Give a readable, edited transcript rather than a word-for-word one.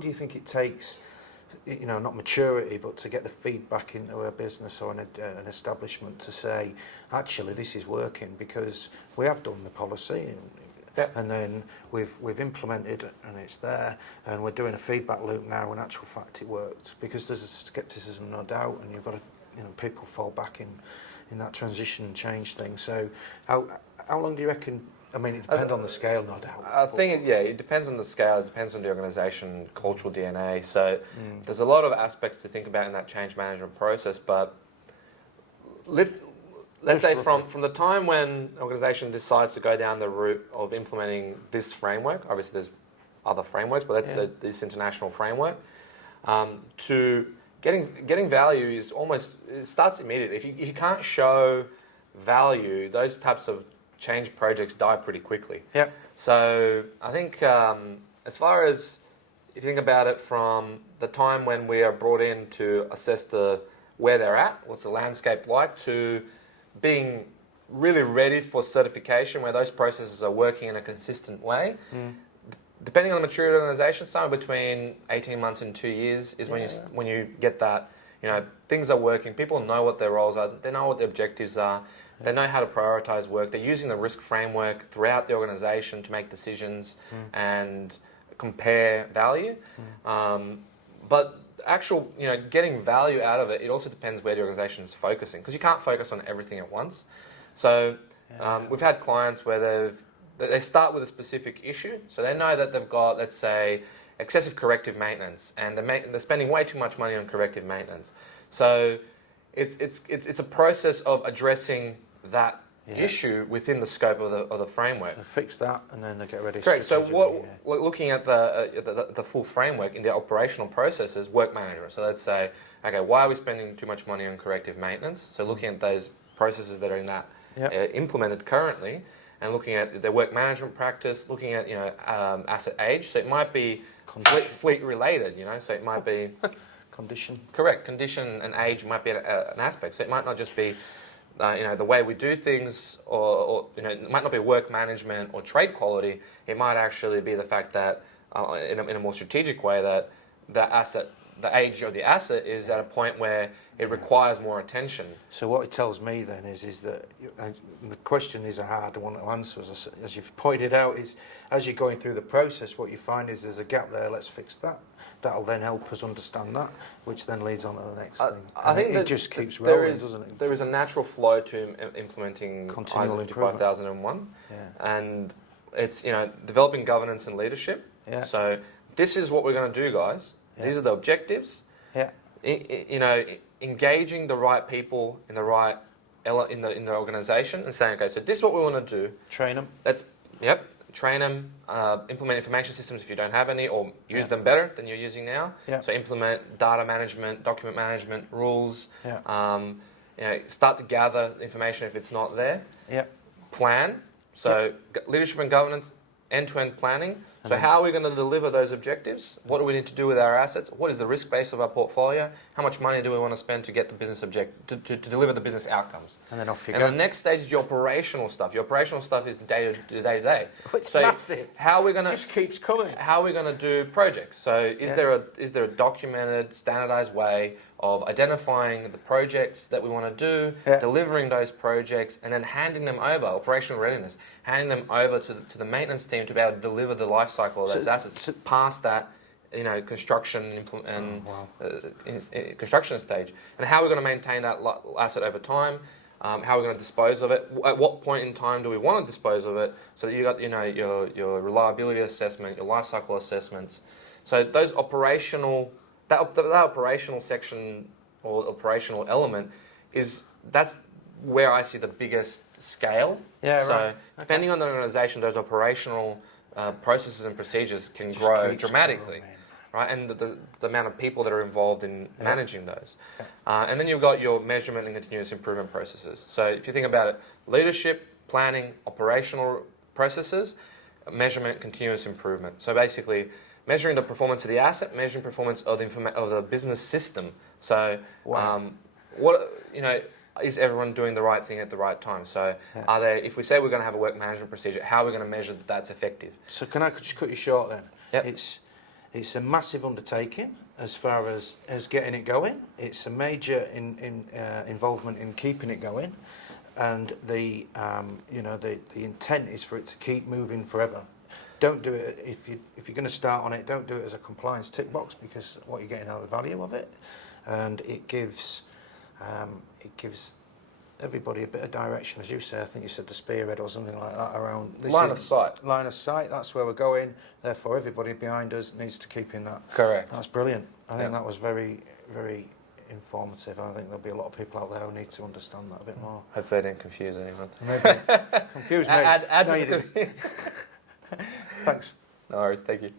long do you think it takes, not maturity, but to get the feedback into a business or an establishment to say, actually, this is working because we have done the policy, and then we've implemented it and it's there, and we're doing a feedback loop now. In actual fact, it worked, because there's a scepticism, no doubt, and you've got to, people fall back in that transition and change thing. So, how long do you reckon? I mean, it depends on the scale, no doubt. I think, it depends on the scale. It depends on the organisation, cultural DNA. So there's a lot of aspects to think about in that change management process. But let's say from the time when an organisation decides to go down the route of implementing this framework, obviously there's other frameworks, but let's say this international framework, to getting value is it starts immediately. If you can't show value, those types of change projects die pretty quickly. Yep. So I think as far as, if you think about it from the time when we are brought in to assess where they're at, what's the landscape like, to being really ready for certification, where those processes are working in a consistent way, depending on the maturity of the organisation, somewhere between 18 months and 2 years is when you get that, things are working, people know what their roles are, they know what the objectives are, they know how to prioritise work. They're using the risk framework throughout the organisation to make decisions and compare value. But actual, getting value out of it, it also depends where the organisation is focusing, because you can't focus on everything at once. So we've had clients where they start with a specific issue. So they know that they've got, let's say, excessive corrective maintenance, and they're spending way too much money on corrective maintenance. So it's a process of addressing that issue within the scope of the framework. So fix that, and then they get ready. Correct. So looking at the full framework in the operational processes, work management. So let's say, okay, why are we spending too much money on corrective maintenance? So looking at those processes that are in that implemented currently, and looking at their work management practice, looking at asset age. So it might be fleet related. So it might be condition. Correct. Condition and age might be an aspect. So it might not just be the way we do things, or it might not be work management or trade quality. It might actually be the fact that in a more strategic way, that the age of the asset is at a point where it requires more attention. So what it tells me then is that the question is a hard one to answer, as you've pointed out, is as you're going through the process, what you find is there's a gap there, let's fix that. That'll then help us understand that, which then leads on to the next thing. I think it just keeps rolling, doesn't it? There is a natural flow to implementing Continual ISO improvement. 5001, and it's developing governance and leadership. Yeah. So this is what we're going to do, guys. Yeah. These are the objectives. Yeah. Engaging the right people in the right in the organisation and saying, okay, so this is what we want to do. Train them. Train them, implement information systems if you don't have any, or use them better than you're using now. Yeah. So implement data management, document management, rules. Yeah. Start to gather information if it's not there. Yeah. Plan. So leadership and governance, end-to-end planning. So how are we going to deliver those objectives? What do we need to do with our assets? What is the risk base of our portfolio? How much money do we want to spend to get the business to deliver the business outcomes? And then off you go. And the next stage is your operational stuff. Your operational stuff is the day-to-day. It's massive. How are we going to? It just keeps coming. How are we going to do projects? So is there a documented, standardized way of identifying the projects that we want to do, delivering those projects, and then handing them over, operational readiness, handing them over to the maintenance team to be able to deliver the life cycle of those assets past that, construction construction stage, and how we're going to maintain that asset over time, how we're going to dispose of it, at what point in time do we want to dispose of it, so that you got your reliability assessment, your life cycle assessments. So those operational that operational section or operational element that's where I see the biggest scale. Yeah, so right. Depending on the organisation, those operational processes and procedures can grow dramatically, right? And the amount of people that are involved in managing those. And then you've got your measurement and continuous improvement processes. So if you think about it, leadership, planning, operational processes, measurement, continuous improvement. So basically, measuring the performance of the asset, measuring performance of the business system. So is everyone doing the right thing at the right time? So if we say we're going to have a work management procedure, how are we going to measure that that's effective? So can I just cut you short then? Yep. It's It's a massive undertaking as far as getting it going. It's a major involvement in keeping it going, and the intent is for it to keep moving forever. Don't do it if you're going to start on it. Don't do it as a compliance tick box, because what you're getting out of the value of it, and it gives everybody a bit of direction, as you say. I think you said the spearhead or something like that around this Line of sight. Line of sight. That's where we're going. Therefore, everybody behind us needs to keep in that. Correct. That's brilliant. I think that was very, very informative. I think there'll be a lot of people out there who need to understand that a bit more. Hopefully I didn't confuse anyone. Maybe confuse me. Add No, to you the didn't. Thanks. No worries, thank you.